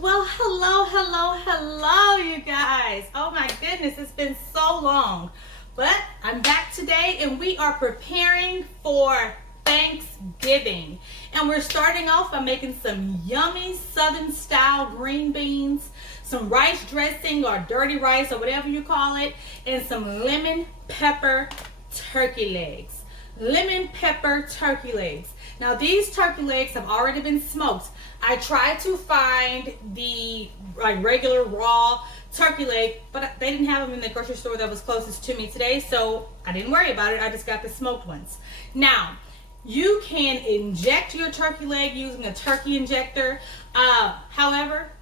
Well, hello, you guys. Oh my goodness, it's been so long. But I'm back today and we are preparing for Thanksgiving. And we're starting off by making some yummy Southern style green beans, some rice dressing or dirty rice or whatever you call it, and some lemon pepper turkey legs. Lemon pepper turkey legs. Now these turkey legs have already been smoked. I tried to find the regular raw turkey leg, but they didn't have them in the grocery store that was closest to me today, so I didn't worry about it. I just got the smoked ones. Now, you can inject your turkey leg using a turkey injector. However,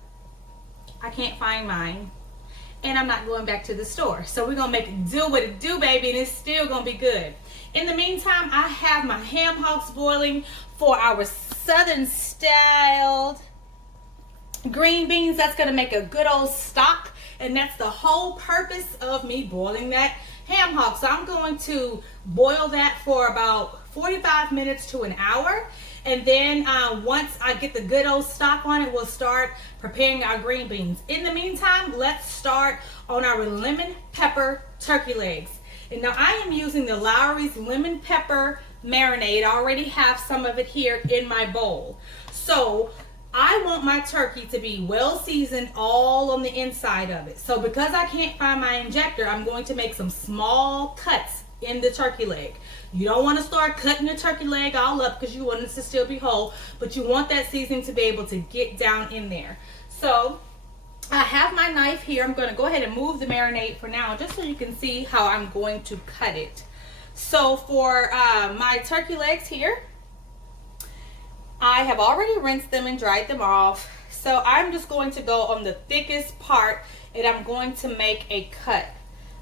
I can't find mine, and I'm not going back to the store. So we're gonna make it do what it do, baby, and it's still gonna be good. In the meantime, I have my ham hocks boiling for our Southern styled green beans. That's gonna make a good old stock, and that's the whole purpose of me boiling that ham hock. So I'm going to boil that for about 45 minutes to an hour, and then once I get the good old stock on it, we'll start preparing our green beans. In the meantime, let's start on our lemon pepper turkey legs. And now I am using the Lawry's lemon pepper marinade. I already have some of it here in my bowl. So I want my turkey to be well seasoned all on the inside of it. So because I can't find my injector, I'm going to make some small cuts in the turkey leg. You don't want to start cutting your turkey leg all up because you want it to still be whole, but you want that seasoning to be able to get down in there. So I have my knife here. I'm going to go ahead and move the marinade for now just so you can see how I'm going to cut it. So for my turkey legs here, I have already rinsed them and dried them off. So I'm just going to go on the thickest part and I'm going to make a cut.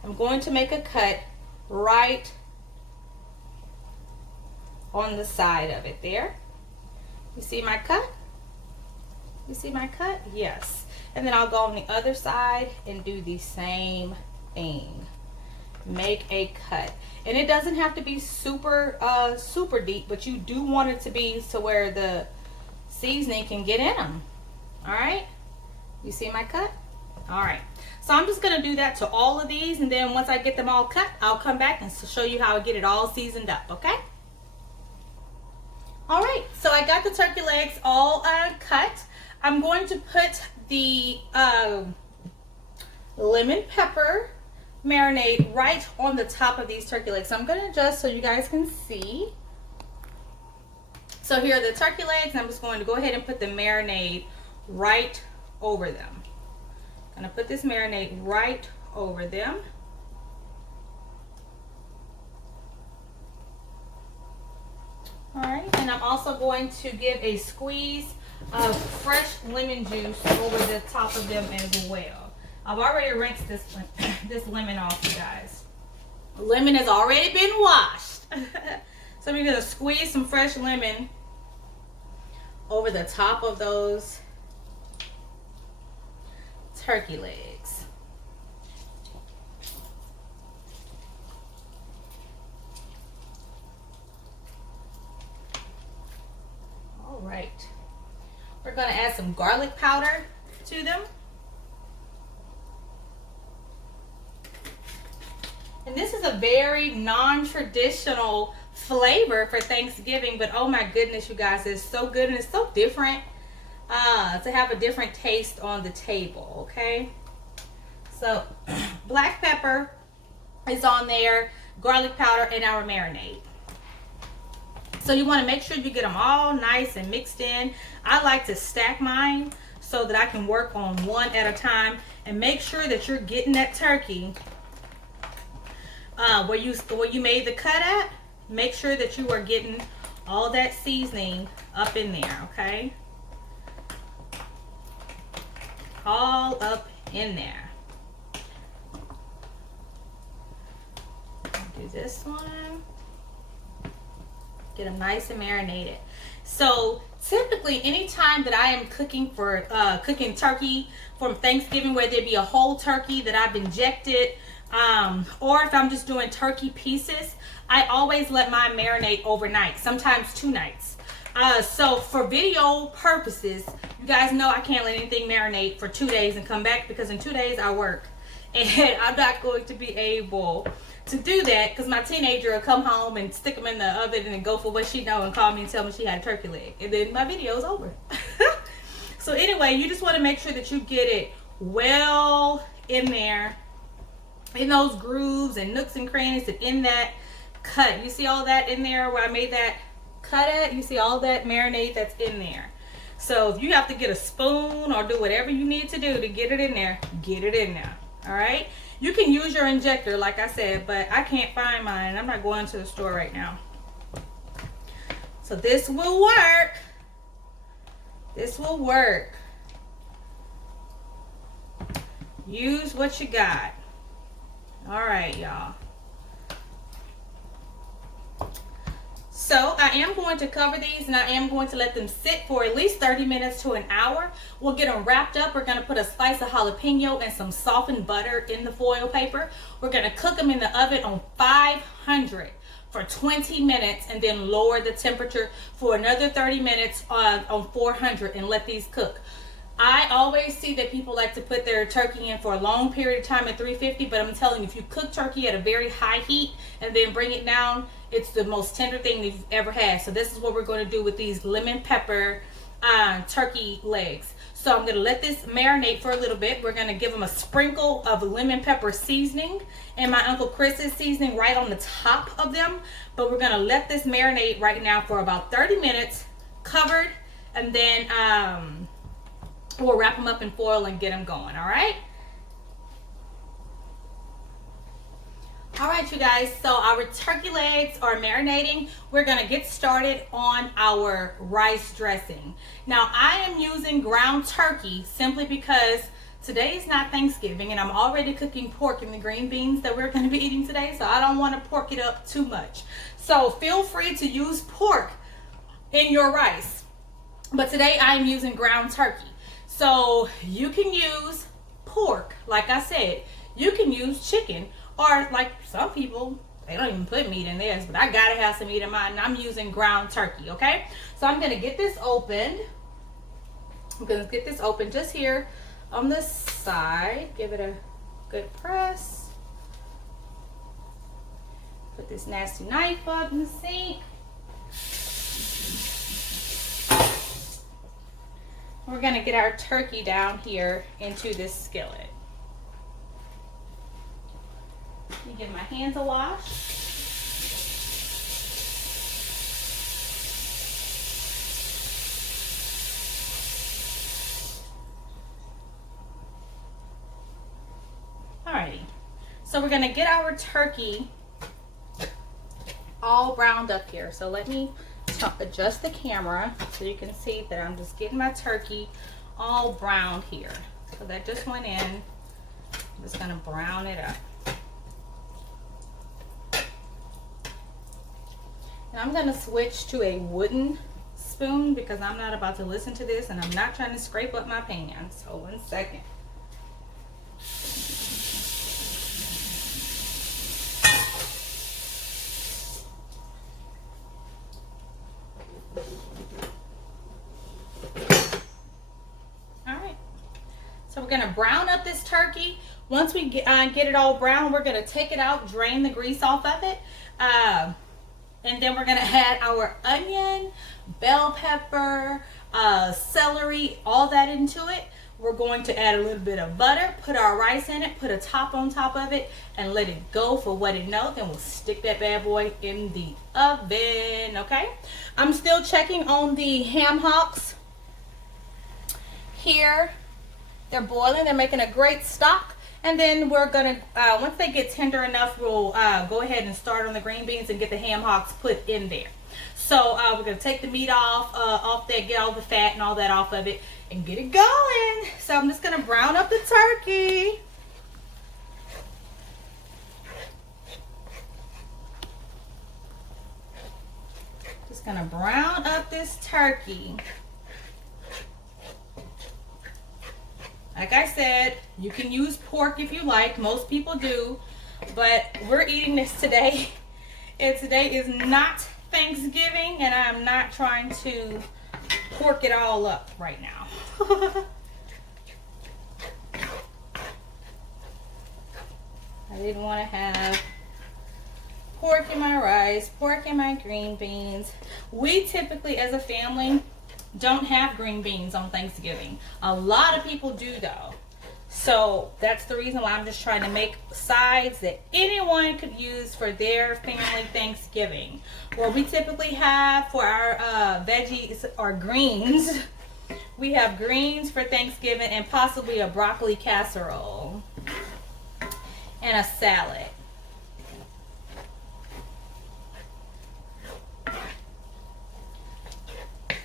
I'm going to make a cut right on the side of it there. You see my cut? You see my cut? Yes. And then I'll go on the other side and do the same thing. Make a cut. And it doesn't have to be super deep, but you do want it to be to where the seasoning can get in them. All right? You see my cut? All right. So I'm just going to do that to all of these, and then once I get them all cut, I'll come back and show you how I get it all seasoned up, okay? All right. So I got the turkey legs all cut. I'm going to put the lemon pepper marinade right on the top of these turkey legs. So I'm going to adjust so you guys can see. So here are the turkey legs. I'm just going to go ahead and put the marinade right over them. I'm going to put this marinade right over them. All right, and I'm also going to give a squeeze of fresh lemon juice over the top of them as well. I've already rinsed this lemon off, you guys. The lemon has already been washed. So I'm going to squeeze some fresh lemon over the top of those turkey legs. All right. We're going to add some garlic powder to them. And this is a very non-traditional flavor for Thanksgiving, but oh my goodness, you guys, it's so good and it's so different to have a different taste on the table, okay? So black pepper is on there, garlic powder, and our marinade. So you want to make sure you get them all nice and mixed in. I like to stack mine so that I can work on one at a time, and make sure that you're getting that turkey where you made the cut at. Make sure that you are getting all that seasoning up in there, okay? All up in there. Do this one. Get them nice and marinated. So typically, anytime that I am cooking for cooking turkey for Thanksgiving, whether it be a whole turkey that I've injected, or if I'm just doing turkey pieces, I always let mine marinate overnight, sometimes 2 nights. So for video purposes, you guys know I can't let anything marinate for 2 days and come back, because in 2 days I work. And I'm not going to be able to do that, because my teenager will come home and stick them in the oven and then go for what she know and call me and tell me she had a turkey leg. And then my video is over. So anyway, you just want to make sure that you get it well in there, in those grooves and nooks and crannies, and in that cut. You see all that in there where I made that cut at? You see all that marinade that's in there. So if you have to get a spoon or do whatever you need to do to get it in there, get it in there. All right? You can use your injector, like I said, but I can't find mine. I'm not going to the store right now. So this will work. This will work. Use what you got. All right, y'all. So I am going to cover these, and I am going to let them sit for at least 30 minutes to an hour. We'll get them wrapped up. We're going to put a slice of jalapeno and some softened butter in the foil paper. We're going to cook them in the oven on 500 for 20 minutes, and then lower the temperature for another 30 minutes on 400 and let these cook. I always see that people like to put their turkey in for a long period of time at 350, but I'm telling you, if you cook turkey at a very high heat and then bring it down, it's the most tender thing you've ever had. So this is what we're going to do with these lemon pepper turkey legs. So I'm going to let this marinate for a little bit. We're going to give them a sprinkle of lemon pepper seasoning and my Uncle Chris's seasoning right on the top of them. But we're going to let this marinate right now for about 30 minutes covered, and then we'll wrap them up in foil and get them going. All right? All right, you guys, so our turkey legs are marinating. We're gonna get started on our rice dressing. Now, I am using ground turkey simply because today is not Thanksgiving, and I'm already cooking pork in the green beans that we're gonna be eating today, so I don't wanna pork it up too much. So feel free to use pork in your rice, but today I'm using ground turkey. So you can use pork, like I said. You can use chicken, or like some people, they don't even put meat in theirs, but I gotta have some meat in mine, and I'm using ground turkey, okay? So I'm gonna get this opened. I'm gonna get this open just here on the side. Give it a good press. Put this nasty knife up in the sink. We're gonna get our turkey down here into this skillet. Let me give my hands a wash. Alrighty, so we're gonna get our turkey all browned up here. So let me adjust the camera so you can see that I'm just getting my turkey all browned here. So that just went in. I'm just gonna brown it up. Now I'm gonna switch to a wooden spoon because I'm not about to listen to this, and I'm not trying to scrape up my pan. So 1 second. So we're gonna brown up this turkey. Once we get it all brown, we're gonna take it out, drain the grease off of it, and then we're gonna add our onion, bell pepper, celery, all that into it. We're going to add a little bit of butter, put our rice in it, put a top on top of it, and let it go for what it knows. Then we'll stick that bad boy in the oven, okay? I'm still checking on the ham hocks here. They're boiling, they're making a great stock. And then we're gonna, once they get tender enough, we'll go ahead and start on the green beans and get the ham hocks put in there. So we're gonna take the meat off there, get all the fat and all that off of it, and get it going. So I'm just gonna brown up the turkey. Just gonna brown up this turkey. Like I said, you can use pork if you like. Most people do. But we're eating this today. And today is not Thanksgiving. Thanksgiving, and I'm not trying to pork it all up right now. I didn't want to have pork in my rice, pork in my green beans. We typically, as a family, don't have green beans on Thanksgiving. A lot of people do though. So that's the reason why I'm just trying to make sides that anyone could use for their family Thanksgiving. What we typically have for our veggies or greens, we have greens for Thanksgiving and possibly a broccoli casserole and a salad.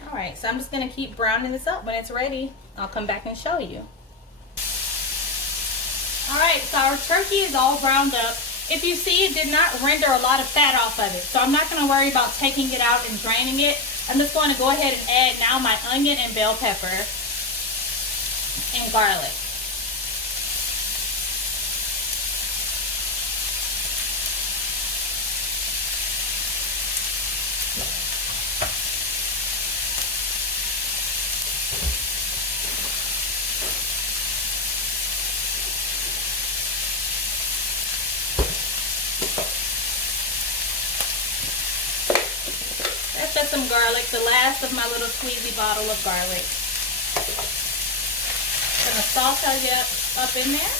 Alright, so I'm just going to keep browning this up. When it's ready, I'll come back and show you. Alright, so our turkey is all browned up. If you see, it did not render a lot of fat off of it. So I'm not going to worry about taking it out and draining it. I'm just going to go ahead and add now my onion and bell pepper and garlic. That's just some garlic, the last of my little squeezy bottle of garlic. I'm gonna saute it up in there.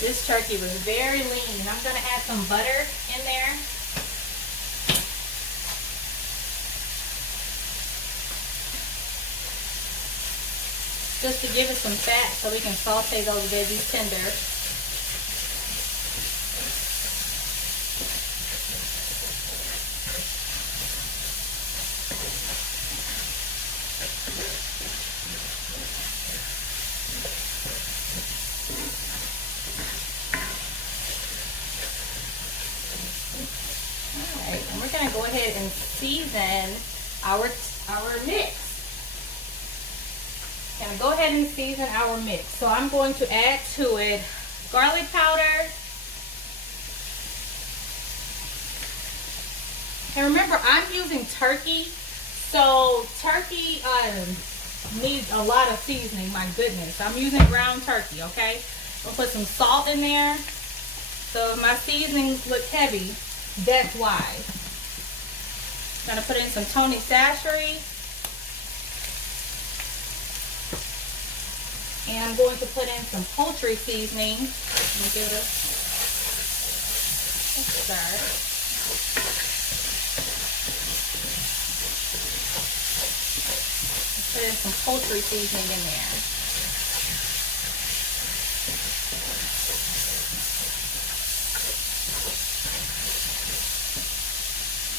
This turkey was very lean. I'm going to add some butter in there. Just to give it some fat so we can saute those veggies tender. And we're going to go ahead and season our mix. Going to go ahead and season our mix. So I'm going to add to it garlic powder. And remember, I'm using turkey. So turkey needs a lot of seasoning, my goodness. I'm using ground turkey, okay? I'll put some salt in there. So if my seasonings look heavy, that's why. I'm gonna put in some Tony Sashery. And I'm going to put in some poultry seasoning. Let me give it a stir. Put in some poultry seasoning in there.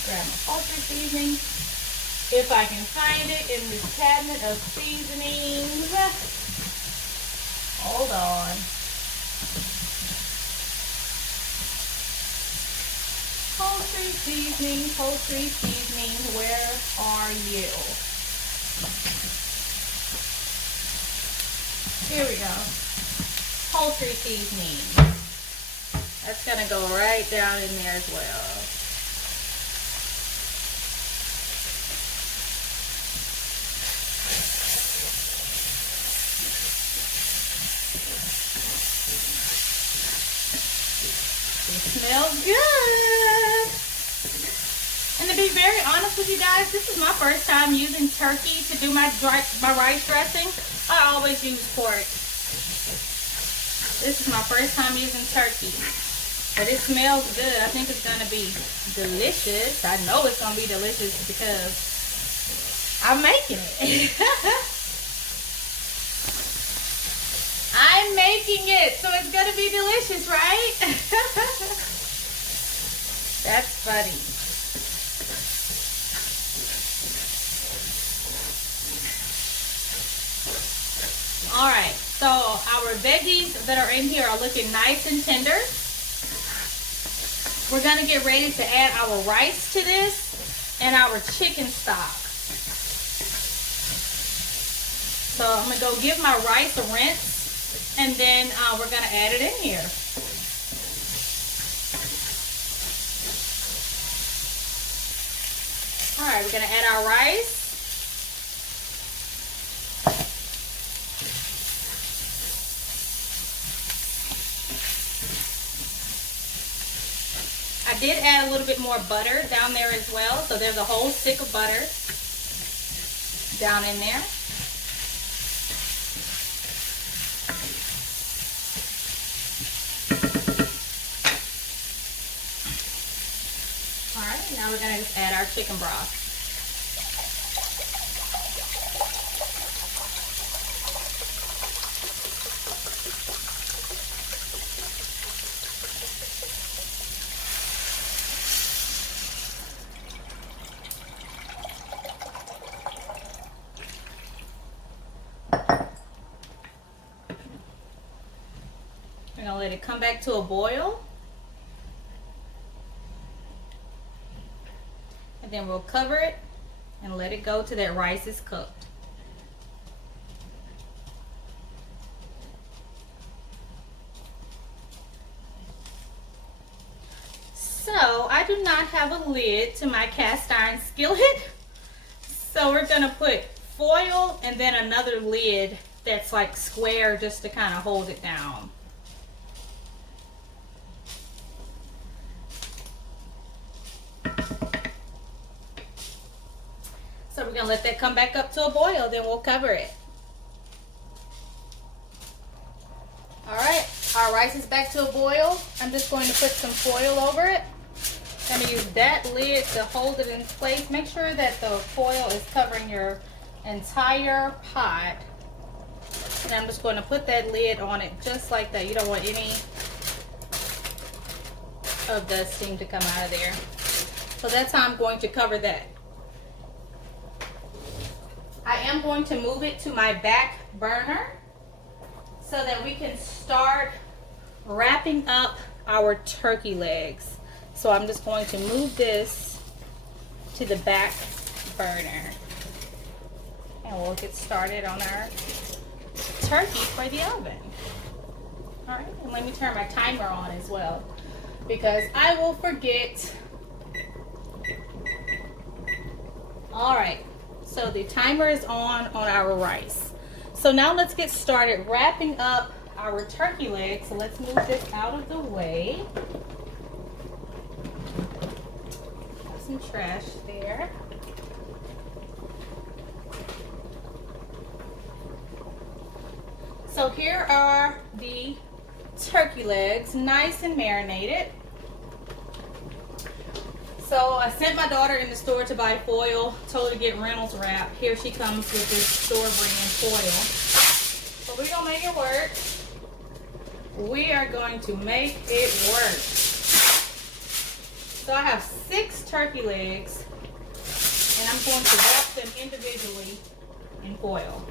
Grab my poultry seasoning. If I can find it in this cabinet of seasonings. Hold on. Poultry seasoning, where are you? Here we go. Poultry seasoning. That's gonna go right down in there as well. Smells good. And to be very honest with you guys, this is my first time using turkey to do my rice dressing. I always use pork. This is my first time using turkey. But it smells good. I think it's going to be delicious. I know it's going to be delicious because I'm making it. I'm making it, so it's going to be delicious, right? That's funny. All right, so our veggies that are in here are looking nice and tender. we're gonna get ready to add our rice to this and our chicken stock. So I'm gonna go give my rice a rinse, and then we're gonna add it in here. All right, we're gonna add our rice. I did add a little bit more butter down there as well, so there's a whole stick of butter down in there. All right, now we're gonna just add our chicken broth. We're gonna let it come back to a boil. And then we'll cover it and let it go till that rice is cooked. So I do not have a lid to my cast iron skillet. So we're gonna put foil and then another lid that's like square just to kind of hold it down. So we're gonna let that come back up to a boil, then we'll cover it. All right, our rice is back to a boil. I'm just going to put some foil over it. I'm gonna use that lid to hold it in place. Make sure that the foil is covering your entire pot. And I'm just going to put that lid on it just like that. You don't want any of the steam to come out of there. So that's how I'm going to cover that. I am going to move it to my back burner so that we can start wrapping up our turkey legs. So I'm just going to move this to the back burner. And we'll get started on our turkey for the oven. All right, and let me turn my timer on as well, because I will forget. All right. So the timer is on our rice. So now let's get started wrapping up our turkey legs. So let's move this out of the way. Got some trash there. So here are the turkey legs, nice and marinated. So I sent my daughter in the store to buy foil, told her to get Reynolds wrap. Here she comes with this store brand foil. So we're gonna make it work. We are going to make it work. So I have 6 turkey legs, and I'm going to wrap them individually in foil.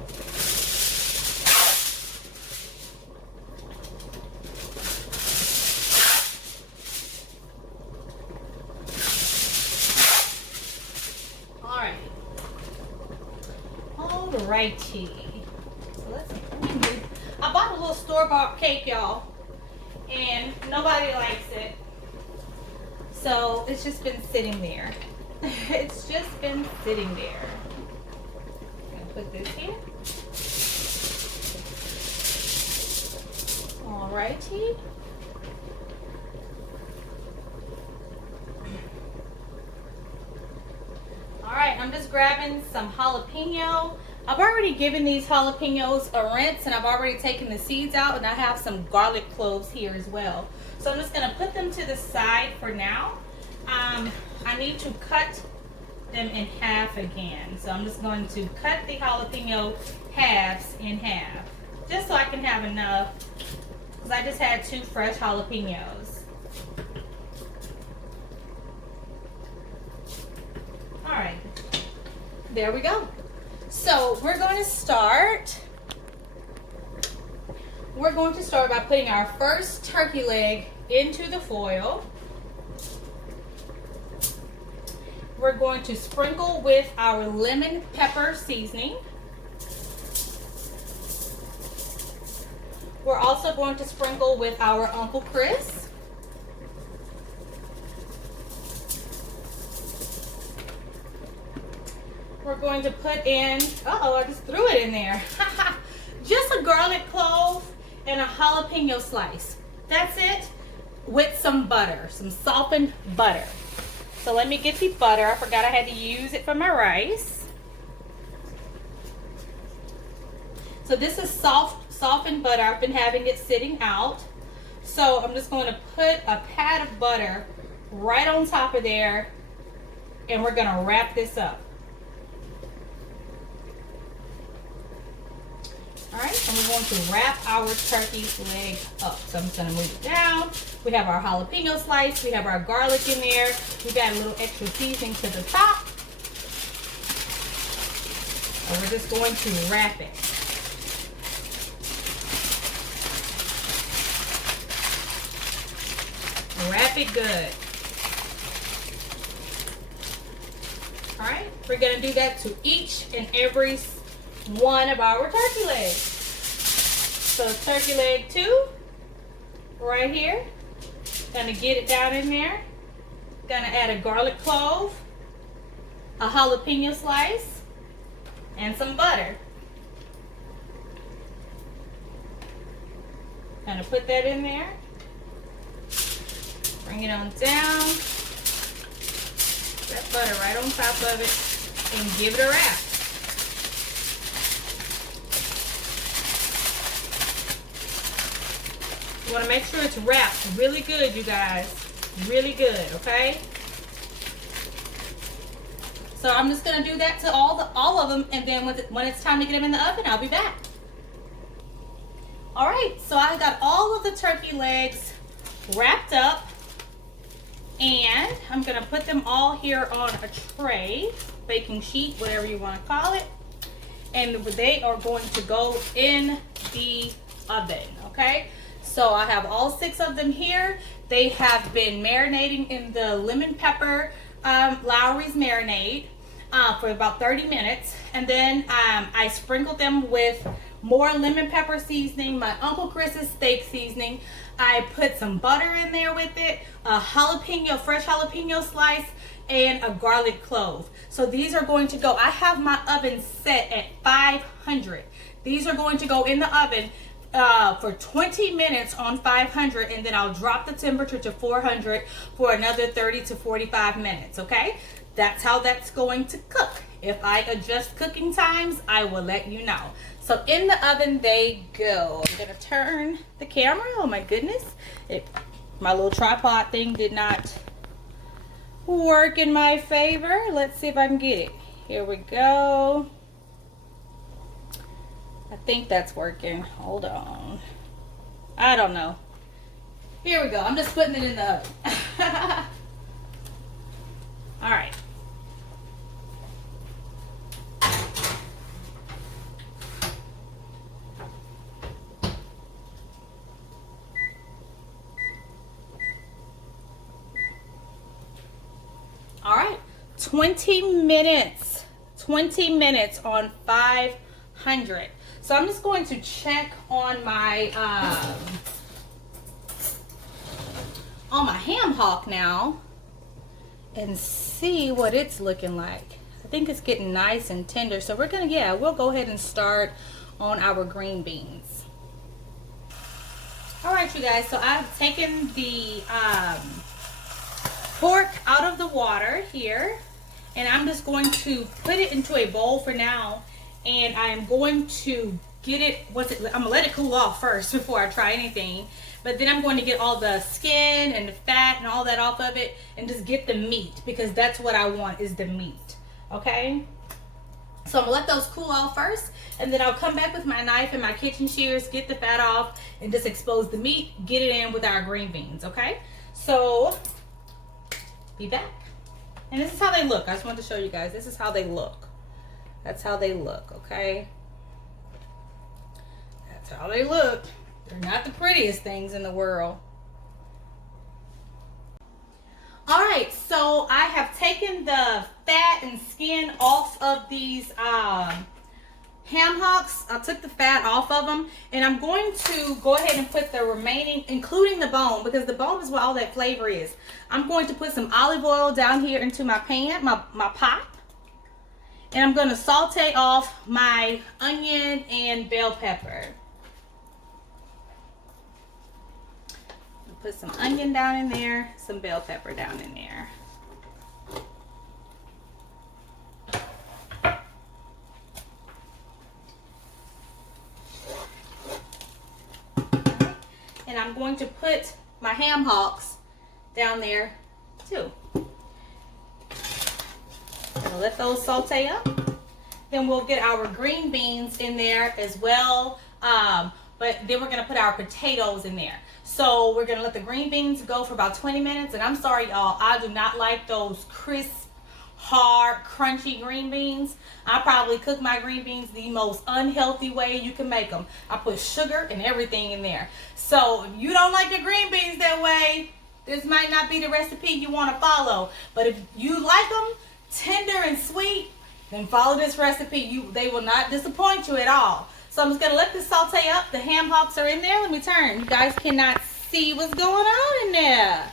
Alrighty. So I bought a little store-bought cake, y'all, and nobody likes it. So it's just been sitting there. It's just been sitting there. I'm gonna put this here. Alrighty. Alright, I'm just grabbing some jalapeno. I've already given these jalapenos a rinse, and I've already taken the seeds out, and I have some garlic cloves here as well. So I'm just going to put them to the side for now. I need to cut them in half again. So I'm just going to cut the jalapeno halves in half, just so I can have enough, because I just had 2 fresh jalapenos. Alright, there we go. So we're going to start by putting our first turkey leg into the foil. we're going to sprinkle with our lemon pepper seasoning. We're also going to sprinkle with our Uncle Chris. We're going to put in, I just threw it in there. Just a garlic clove and a jalapeno slice. That's it, with some butter, some softened butter. So let me get the butter. I forgot I had to use it for my rice. So this is softened butter. I've been having it sitting out. So I'm just going to put a pat of butter right on top of there, and we're going to wrap this up. All right, and we're going to wrap our turkey leg up. So I'm just going to move it down. We have our jalapeno slice. We have our garlic in there. We got a little extra seasoning to the top. And we're just going to wrap it. Wrap it good. All right, we're going to do that to each and every one of our turkey legs. So turkey leg 2 right here. Gonna get it down in there. Gonna add a garlic clove, a jalapeno slice, and some butter. Gonna put that in there. Bring it on down. That butter right on top of it, and give it a wrap. You want to make sure it's wrapped really good, you guys. Really good, okay? So I'm just going to do that to all of them, and then when it's time to get them in the oven, I'll be back. All right, so I got all of the turkey legs wrapped up, and I'm going to put them all here on a tray, baking sheet, whatever you want to call it, and they are going to go in the oven, okay? So I have all 6 of them here. They have been marinating in the lemon pepper Lowry's marinade for about 30 minutes. And then I sprinkled them with more lemon pepper seasoning, my Uncle Chris's steak seasoning. I put some butter in there with it, a fresh jalapeno slice, and a garlic clove. So these are going to go, I have my oven set at 500. These are going to go in the oven for 20 minutes on 500, and then I'll drop the temperature to 400 for another 30 to 45 minutes, okay? That's how that's going to cook. If I adjust cooking times, I will let you know. So in the oven they go. I'm gonna turn the camera. Oh my goodness. My little tripod thing did not work in my favor. Let's see if I can get it. Here we go. I think that's working. Hold on. I don't know. Here we go. I'm just putting it in the oven. All right. All right. 20 minutes. 20 minutes on 500. So I'm just going to check on my ham hock now and see what it's looking like. I think it's getting nice and tender. So we're gonna, we'll go ahead and start on our green beans. All right, you guys, so I've taken the pork out of the water here, and I'm just going to put it into a bowl for now. And I am going to get it, I'm gonna let it cool off first before I try anything. But then I'm going to get all the skin and the fat and all that off of it and just get the meat, because that's what I want, is the meat, okay? So I'm gonna let those cool off first, and then I'll come back with my knife and my kitchen shears, get the fat off, and just expose the meat, get it in with our green beans, okay? So, be back. And this is how they look. I just wanted to show you guys, this is how they look. That's how they look, okay? That's how they look. They're not the prettiest things in the world. All right, so I have taken the fat and skin off of these ham hocks. I took the fat off of them, and I'm going to go ahead and put the remaining, including the bone, because the bone is where all that flavor is. I'm going to put some olive oil down here into my pan, my pot, and I'm going to saute off my onion and bell pepper. Put some onion down in there, some bell pepper down in there. And I'm going to put my ham hocks down there too. Gonna let those saute up. Then we'll get our green beans in there as well. But then we're gonna put our potatoes in there. So we're gonna let the green beans go for about 20 minutes. And I'm sorry, y'all, I do not like those crisp, hard, crunchy green beans. I probably cook my green beans the most unhealthy way you can make them. I put sugar and everything in there. So if you don't like your green beans that way, this might not be the recipe you want to follow. But if you like them tender and sweet, then follow this recipe. They will not disappoint you at all. So I'm just going to let this saute up. The ham hocks are in there. Let me turn. You guys cannot see what's going on in there.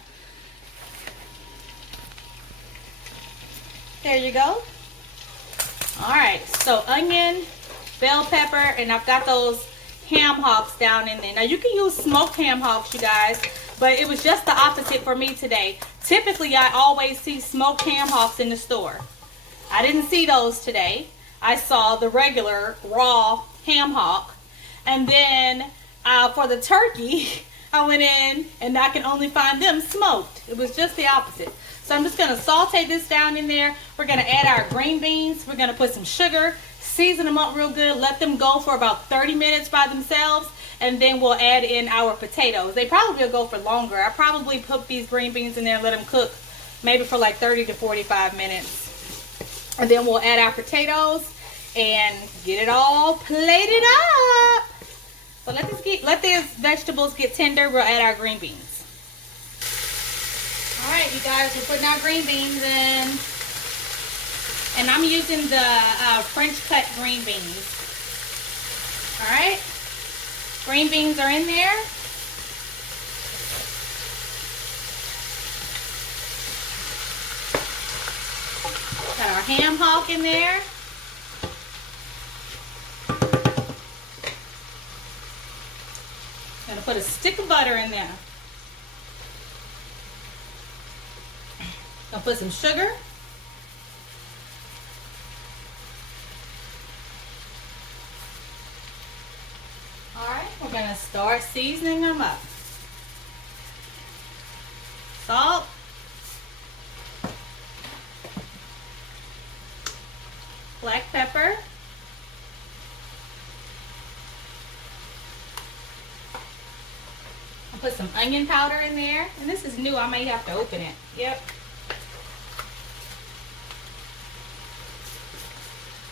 There you go. All right. So onion, bell pepper, and I've got those ham hocks down in there. Now you can use smoked ham hocks, you guys, but it was just the opposite for me today. Typically, I always see smoked ham hocks in the store. I didn't see those today. I saw the regular raw ham hock, and then for the turkey I went in and I can only find them smoked. It was just the opposite. So I'm just going to saute this down in there. We're going to add our green beans. We're going to put some sugar, season them up real good, let them go for about 30 minutes by themselves, and then we'll add in our potatoes. They probably will go for longer. I probably put these green beans in there and let them cook maybe for like 30 to 45 minutes. And then we'll add our potatoes and get it all plated up. So let these vegetables get tender. We'll add our green beans. All right, you guys, we're putting our green beans in. And I'm using the French cut green beans. All right, green beans are in there. Got our ham hock in there. Gonna put a stick of butter in there. Gonna put some sugar. All right, we're gonna start seasoning them up. Salt. Black pepper. I'll put some onion powder in there. And this is new, I may have to open it. Yep.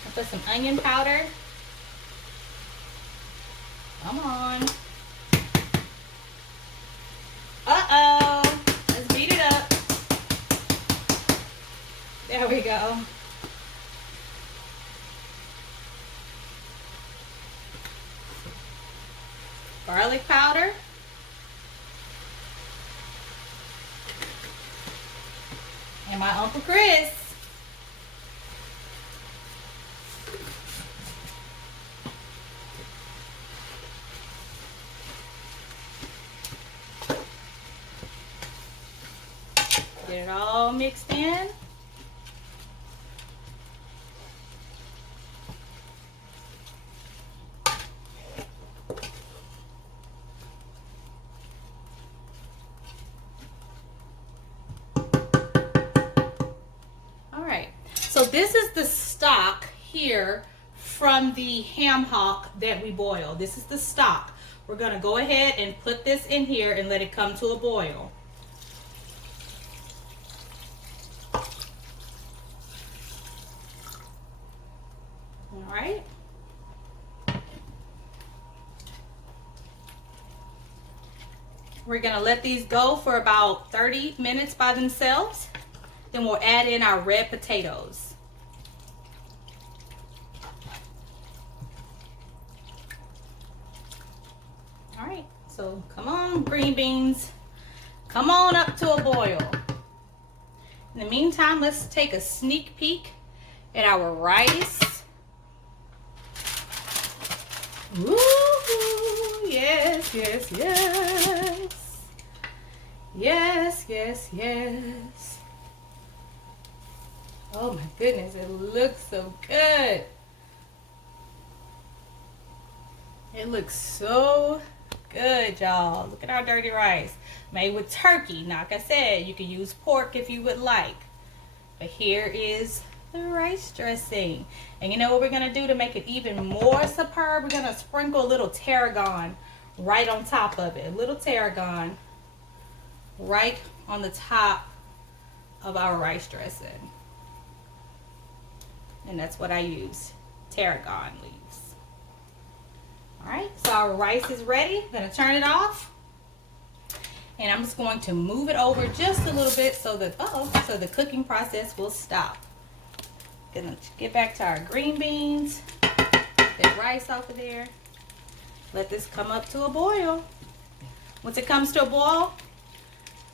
I'll put some onion powder. Come on. Uh-oh. Let's beat it up. There we go. Garlic powder. And my Uncle Chris. Get it all mixed in. So this is the stock here from the ham hock that we boiled. This is the stock. We're going to go ahead and put this in here and let it come to a boil. All right. We're gonna let these go for about 30 minutes by themselves. Then we'll add in our red potatoes. All right, so come on, green beans. Come on up to a boil. In the meantime, let's take a sneak peek at our rice. Woo! Yes, yes, yes. Yes, yes, yes. Oh my goodness, it looks so good. It looks so good, y'all. Look at our dirty rice. Made with turkey. Now, like I said, you can use pork if you would like. But here is the rice dressing. And you know what we're going to do to make it even more superb? We're going to sprinkle a little tarragon right on top of it. A little tarragon right on the top of our rice dressing. And that's what I use, tarragon leaves. All right, so our rice is ready. I'm going to turn it off. And I'm just going to move it over just a little bit so that, so the cooking process will stop. Gonna get back to our green beans. Get rice off of there. Let this come up to a boil. Once it comes to a boil,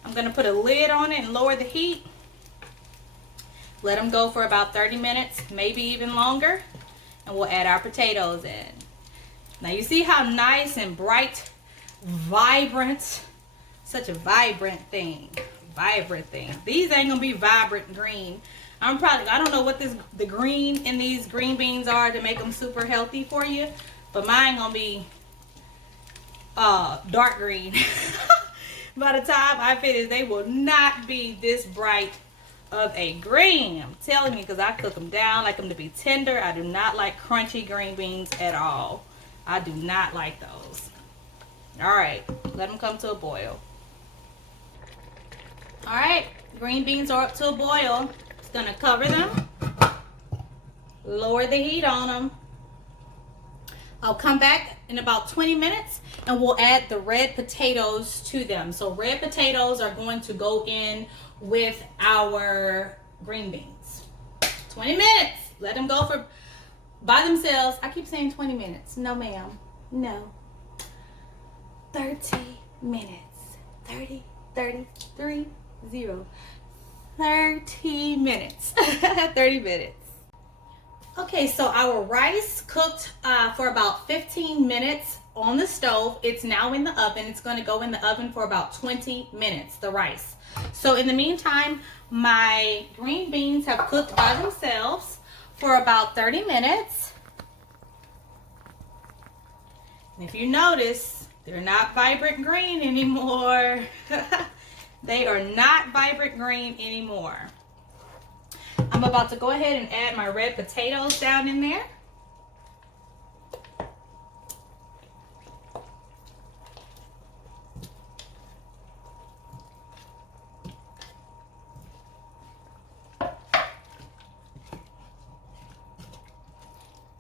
I'm gonna put a lid on it and lower the heat. Let them go for about 30 minutes, maybe even longer. And we'll add our potatoes in. Now you see how nice and bright, vibrant, such a vibrant thing. These ain't gonna be vibrant green. I don't know what the green in these green beans are to make them super healthy for you, but mine gonna be dark green. By the time I finish, they will not be this bright of a green. I'm telling you, because I cook them down, like them to be tender. I do not like crunchy green beans at all. I do not like those. All right, let them come to a boil. All right, green beans are up to a boil. It's gonna cover them, lower the heat on them. I'll come back in about 20 minutes and we'll add the red potatoes to them. So red potatoes are going to go in with our green beans. 20 minutes, let them go for by themselves. I keep saying 20 minutes. No, ma'am, no. 30 minutes, 30, 33, 0. 30 minutes. 30 minutes. Okay, so our rice cooked for about 15 minutes on the stove. It's now in the oven. It's going to go in the oven for about 20 minutes, the rice. So in the meantime, my green beans have cooked by themselves for about 30 minutes. And if you notice, they're not vibrant green anymore. They are not vibrant green anymore. I'm about to go ahead and add my red potatoes down in there.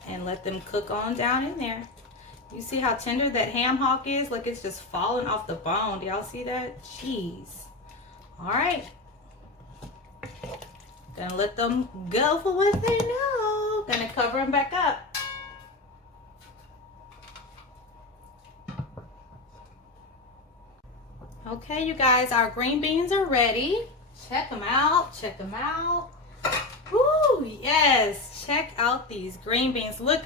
And let them cook on down in there. You see how tender that ham hock is? Look, it's just falling off the bone. Do y'all see that? Jeez. All right. Gonna let them go for what they know. Gonna cover them back up. Okay, you guys, our green beans are ready. Check them out. Check them out. Woo, yes. Check out these green beans. Look.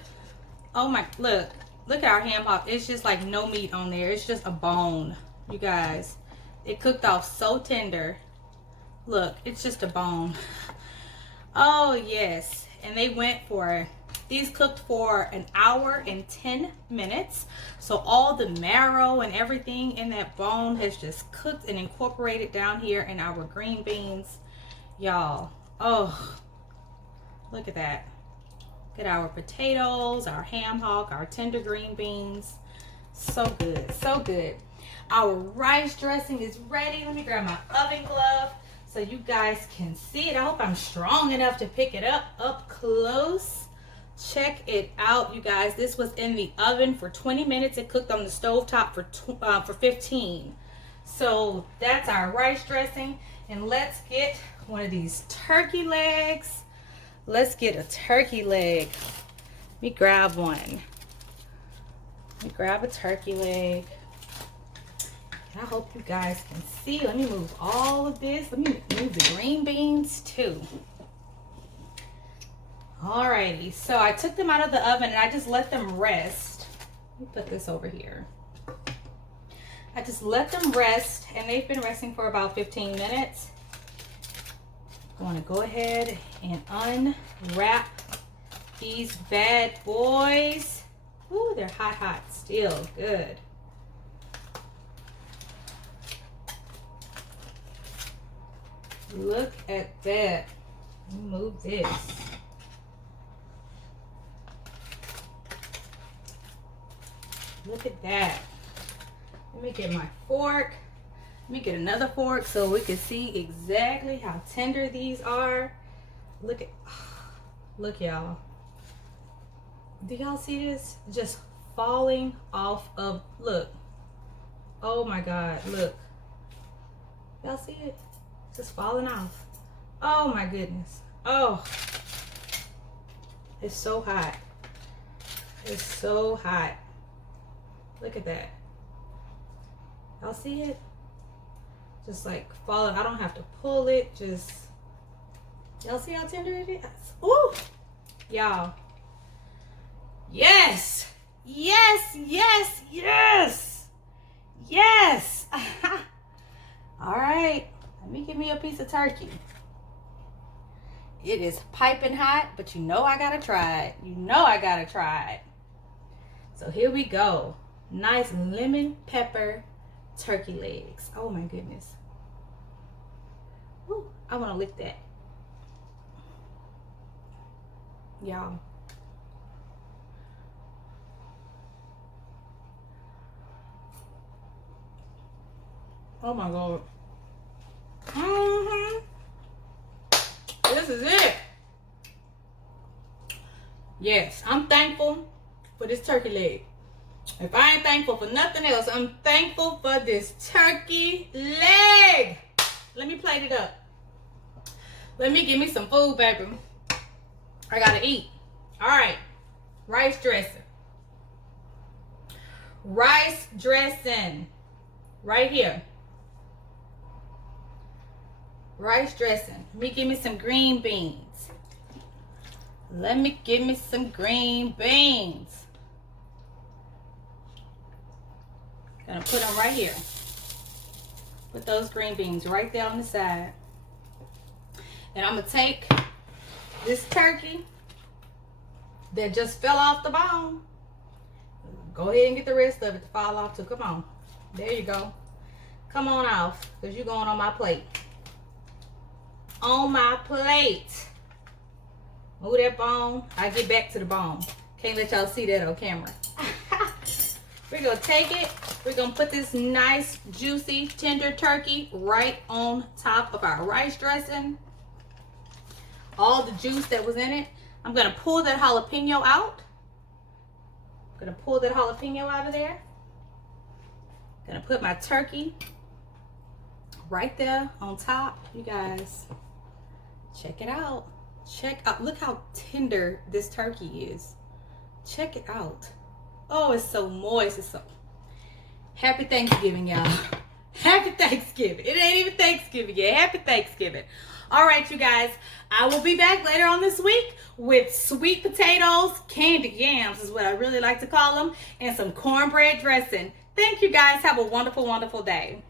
Oh my, look. Look at our ham hock. It's just like no meat on there. It's just a bone, you guys. It cooked off so tender. Look, it's just a bone. Oh, yes. And they went for, these cooked for 1 hour and 10 minutes. So all the marrow and everything in that bone has just cooked and incorporated down here in our green beans. Y'all, oh, look at that. Look at our potatoes, our ham hock, our tender green beans. So good, so good. Our rice dressing is ready. Let me grab my oven glove so you guys can see it. I hope I'm strong enough to pick it up close. Check it out, you guys. This was in the oven for 20 minutes. It cooked on the stovetop for 15. So that's our rice dressing. And let's get one of these turkey legs. Let's get a turkey leg. Let me grab one. Let me grab a turkey leg. I hope you guys can see. Let me move all of this. Let me move the green beans too. Alrighty, so I took them out of the oven and I just let them rest. Let me put this over here. I just let them rest, and they've been resting for about 15 minutes. I want to go ahead and unwrap these bad boys. Ooh, they're hot, hot still. Good. Look at that. Let me move this. Look at that. Let me get my fork. Let me get another fork so we can see exactly how tender these are. Look at, look y'all. Do y'all see this? Just falling off of, look. Oh my God, look. Y'all see it? Just falling off. Oh my goodness. Oh, it's so hot. It's so hot. Look at that. Y'all see it? Just like falling. I don't have to pull it. Just, y'all see how tender it is? Ooh, y'all. Yes, yes, yes, yes, yes. All right, let me give me a piece of turkey. It is piping hot, but you know I gotta try it. You know I gotta try it. So here we go. Nice lemon pepper turkey legs. Oh my goodness. Ooh, I want to lick that. Y'all. Oh my God. This is it. Yes, I'm thankful for this turkey leg. If I ain't thankful for nothing else, I'm thankful for this turkey leg. Let me plate it up. Let me give me some food, baby. I gotta eat. All right, rice dressing. Rice dressing, right here. Rice dressing. Let me give me some green beans. Let me give me some green beans. Gonna put them right here. Put those green beans right there on the side. And I'm gonna take this turkey that just fell off the bone. Go ahead and get the rest of it to fall off too. Come on. There you go. Come on off, because you're going on my plate. On my plate. Move that bone. I get back to the bone. Can't let y'all see that on camera. We're gonna take it. We're gonna put this nice, juicy, tender turkey right on top of our rice dressing. All the juice that was in it. I'm gonna pull that jalapeno out. I'm gonna pull that jalapeno out of there. Gonna put my turkey right there on top. You guys, check it out. Check out, look how tender this turkey is. Check it out. Oh, it's so moist. It's so. Happy Thanksgiving, y'all. Happy Thanksgiving. It ain't even Thanksgiving yet. Happy Thanksgiving. All right, you guys. I will be back later on this week with sweet potatoes, candied yams is what I really like to call them, and some cornbread dressing. Thank you guys. Have a wonderful, wonderful day.